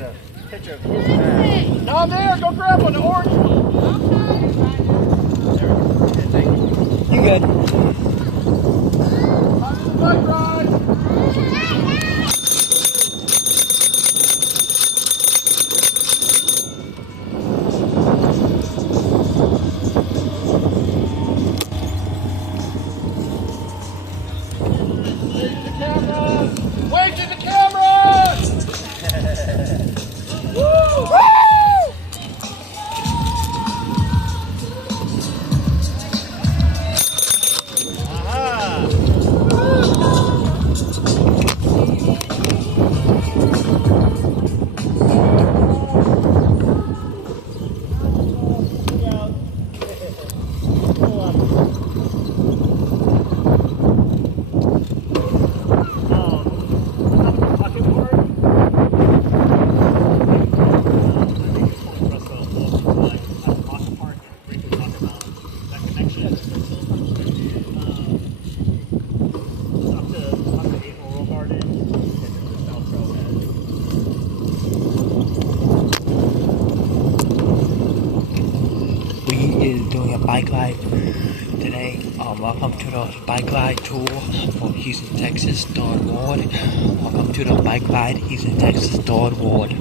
get a picture of his bag. Down there, go grab one, the orange one. There we go. Yeah, thank you. You good? On to the bike ride. Wave to the cameras! Woo! Woo! We is doing a bike ride today. Welcome to the bike ride tour for Houston, Texas, 3rd Ward. Welcome to the bike ride, Houston, Texas, 3rd Ward.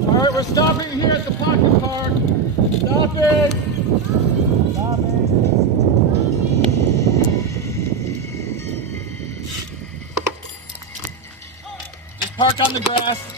Alright, we're stopping here at the pocket park. Stop it! Stop it! Just park on the grass.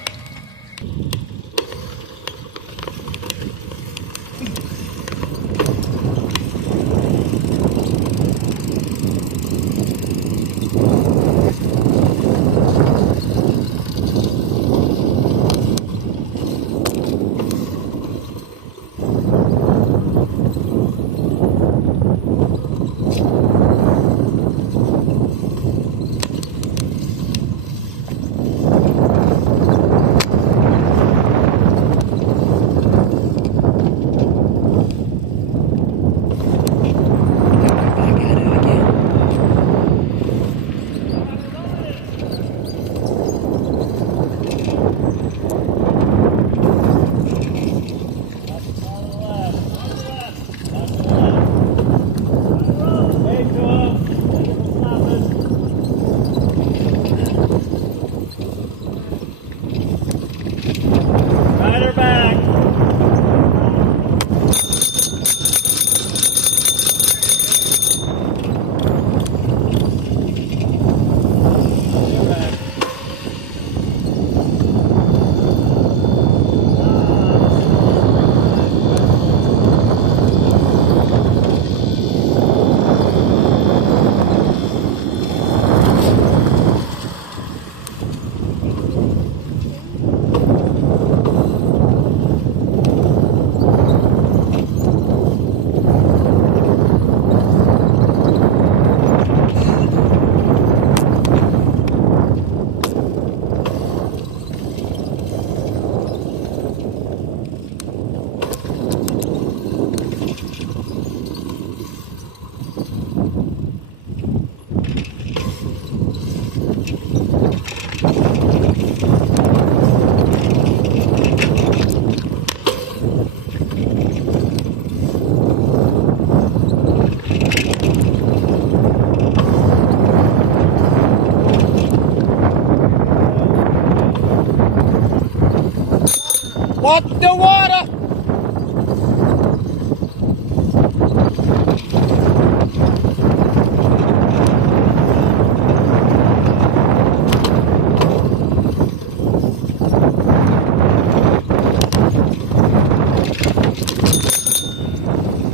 Watch the water!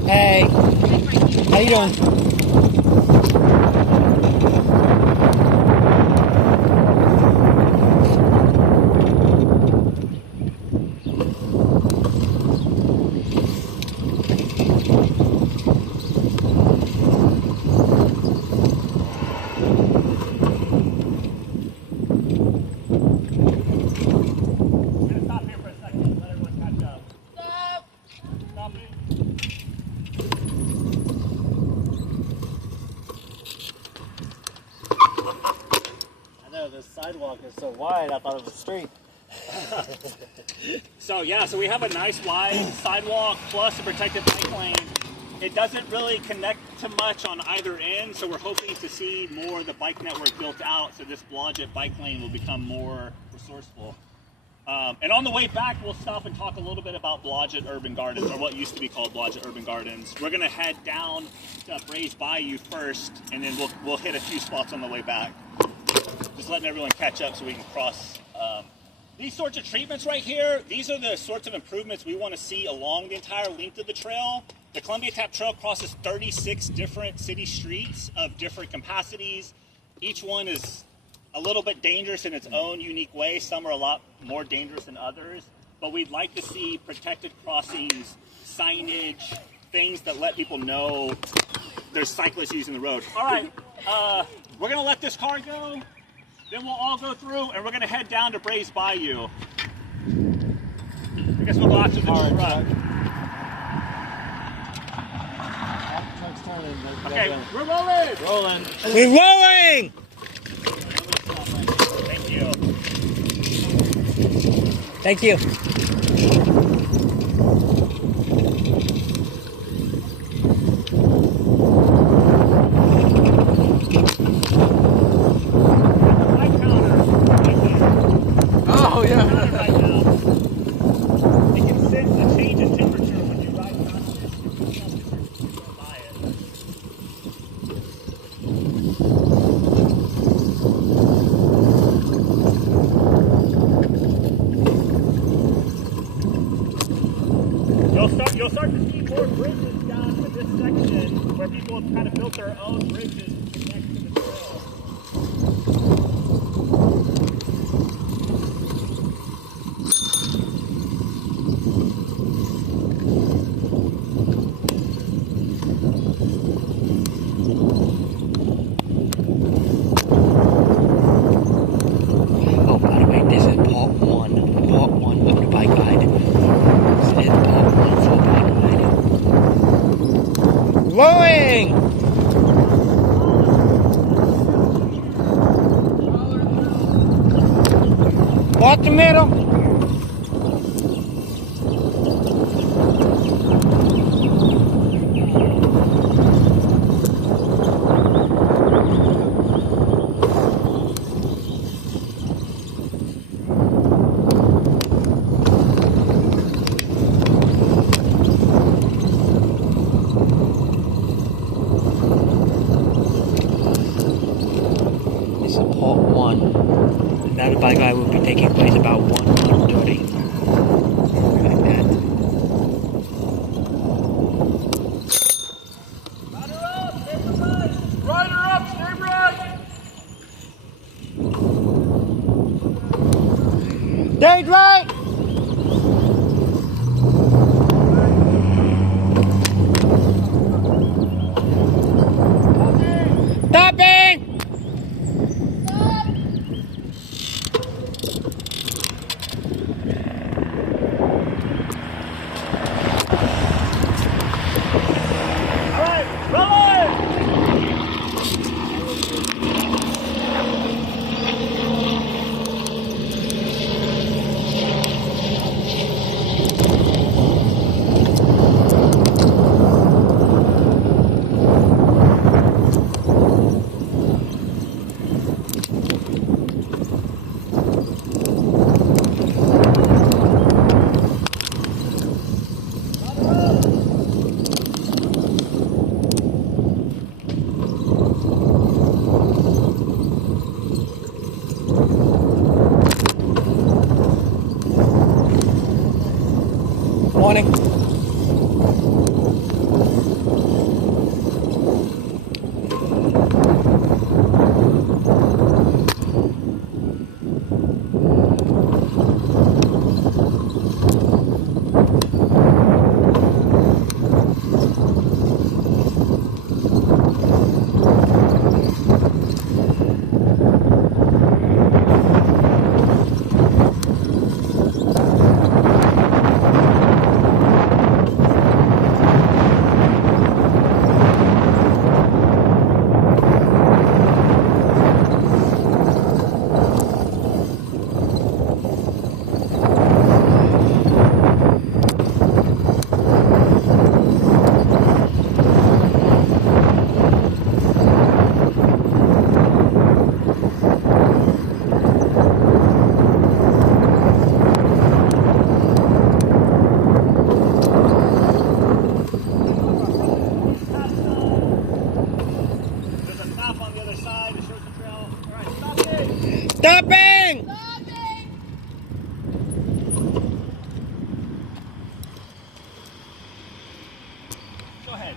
Hey, how you doing? the sidewalk is so wide, I thought it was a street. So we have a nice wide sidewalk plus a protected bike lane. It doesn't really connect to much on either end, so we're hoping to see more of the bike network built out so this Blodgett bike lane will become more resourceful. And on the way back, we'll stop and talk a little bit about Blodgett Urban Gardens, or what used to be called Blodgett Urban Gardens. We're gonna head down to Brays Bayou first, and then we'll hit a few spots on the way back. Just letting everyone catch up so we can cross. These sorts of treatments right here, these are the sorts of improvements we want to see along the entire length of the trail. The Columbia Tap Trail crosses 36 different city streets of different capacities. Each one is a little bit dangerous in its own unique way. Some are a lot more dangerous than others. But we'd like to see protected crossings, signage, things that let people know there's cyclists using the road. All right, we're going to let this car go. Then we'll all go through, and we're going to head down to Brays Bayou. I guess we'll go after the truck. Truck's turning. Okay, we're rolling! Rolling. We're rolling! Thank you. Thank you. Oh, yeah. Right now. You can sense the change in temperature when you ride past this. You can go by it. You'll start to see more bridges down in this section where people have kind of built their own bridges to connect to the trail. Oh, by the way, this is part one of the bike ride. This is part one for bike ride. Rolling! What the middle? This is part one. Now the bike ride will be taking place about 1:30. Like that. Rider up, stay right. Dead right! Stopping! All right, rolling! Stopping! Go ahead.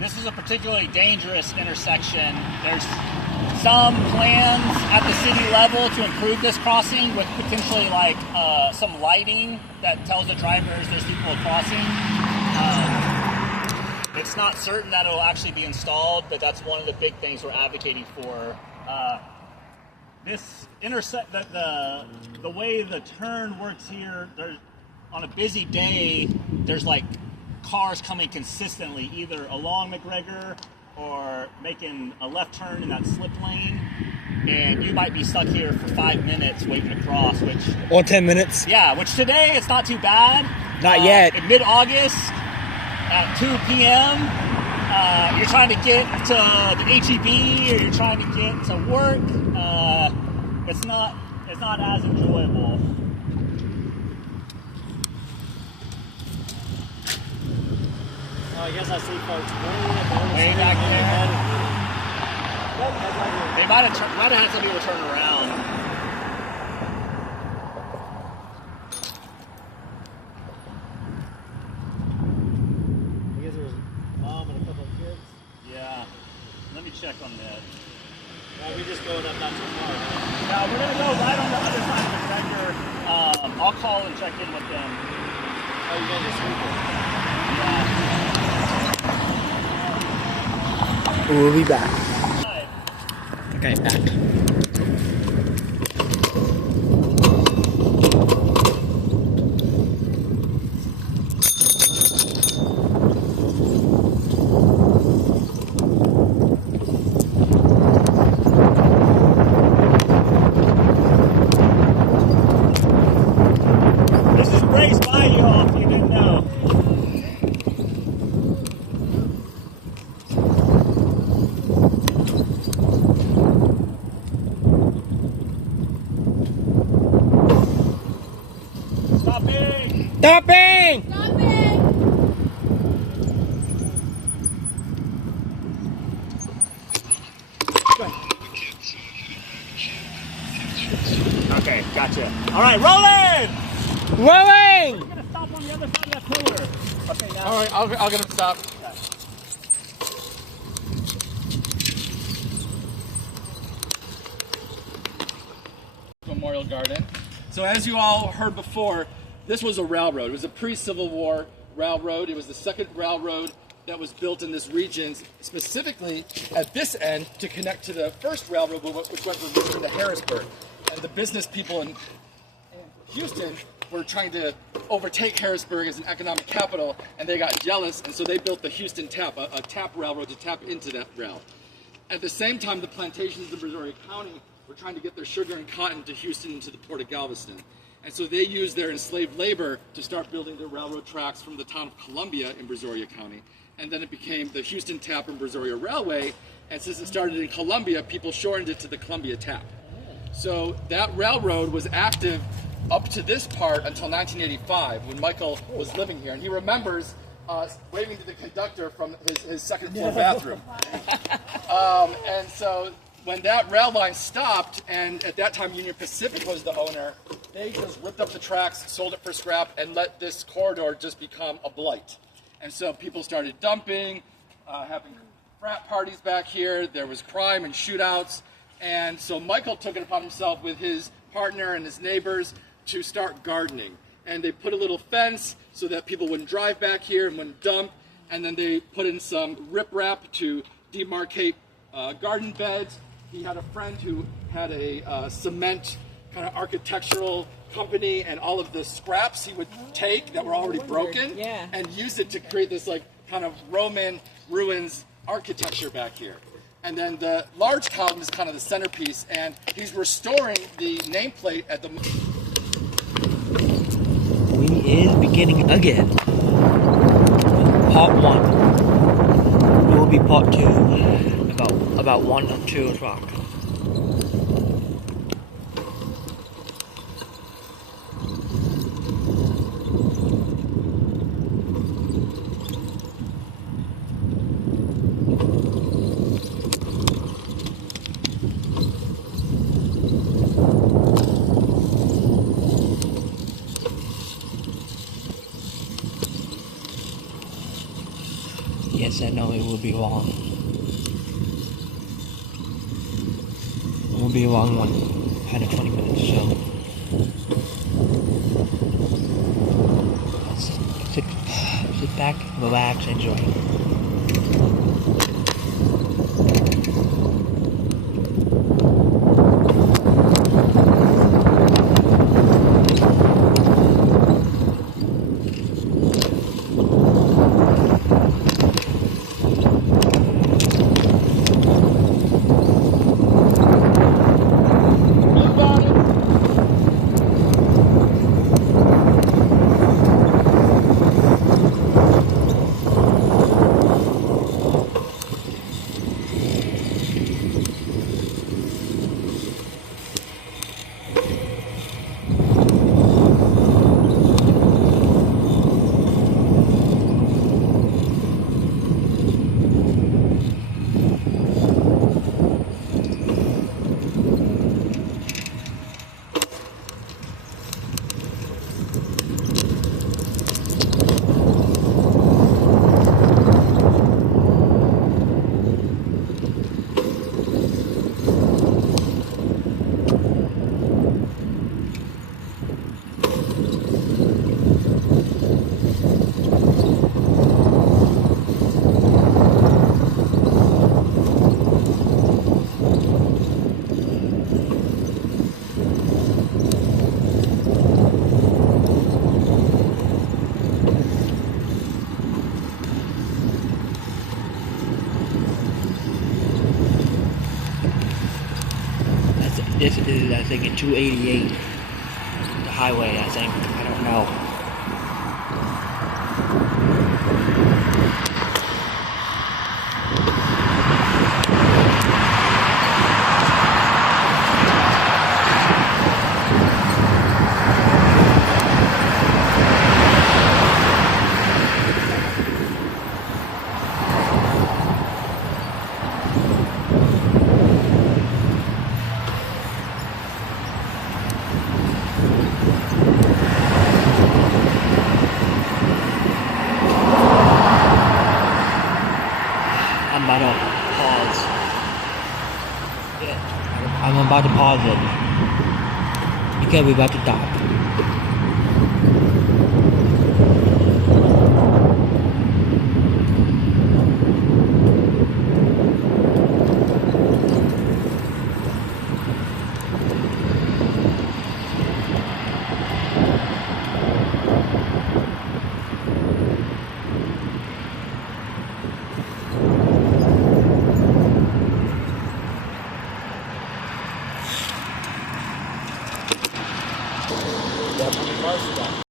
This is a particularly dangerous intersection. There's some plans at the city level to improve this crossing with potentially like some lighting that tells the drivers there's people crossing. It's not certain that it'll actually be installed, but that's one of the big things we're advocating for. This intersect the way the turn works here. There's on a busy day, there's like cars coming consistently, either along McGregor or making a left turn in that slip lane, and you might be stuck here for 5 minutes waiting to cross. Which Or 10 minutes. yeah, which today it's not too bad. Not yet. In mid-August at 2 p.m. You're trying to get to the HEB or you're trying to get to work. It's not as enjoyable. Oh, I guess I see folks Way back there. They might have had some people turn around. I guess there was a mom and a couple of kids. Yeah. Let me check on that. We're just going up not too far. Yeah, we're gonna go right on the other side of the McGregor. I'll call and check in with them. Oh, you guys are sweeping. Yeah. We'll be back. Right. Okay, back. This is Grace by you all if you didn't know. Stopping! Stopping! Okay, gotcha. All right, rolling! Rolling! I'm gonna stop on the other side of that pillar. Okay, now. All right, I'll get him stopped. Memorial Garden. So as you all heard before, this was a railroad. It was a pre-Civil War railroad. It was the second railroad that was built in this region, specifically at this end to connect to the first railroad, which went from Richmond to Harrisburg. And the business people in Houston were trying to overtake Harrisburg as an economic capital, and they got jealous, and so they built the Houston Tap, a tap railroad to tap into that rail. At the same time, the plantations in Brazoria County were trying to get their sugar and cotton to Houston and to the port of Galveston. And so they used their enslaved labor to start building the railroad tracks from the town of Columbia in Brazoria County. And then it became the Houston Tap and Brazoria Railway. And since it started in Columbia, people shortened it to the Columbia Tap. So that railroad was active up to this part until 1985 when Michael was living here. And he remembers waving to the conductor from his second floor bathroom. And so when that rail line stopped, and at that time Union Pacific was the owner, they just ripped up the tracks, sold it for scrap, and let this corridor just become a blight. And so people started dumping, having frat parties back here. There was crime and shootouts. And so Michael took it upon himself with his partner and his neighbors to start gardening. And they put a little fence so that people wouldn't drive back here and wouldn't dump. And then they put in some riprap to demarcate garden beds. He had a friend who had a cement kind of architectural company, and all of the scraps he would take that were already broken and use it to create this like kind of Roman ruins architecture back here. And then the large column is kind of the centerpiece, and he's restoring the nameplate at the... We is beginning again. Part 1. There will be part 2 about 1 or 2 o'clock. Yes, I know it will be wrong. It will be a long one, 120 minutes, so sit back, relax, enjoy. Blue Garden. This is, I think, a 288. The highway, I think. I don't know. I'm about to pause. Yeah, I'm about to pause it because we're about to dock.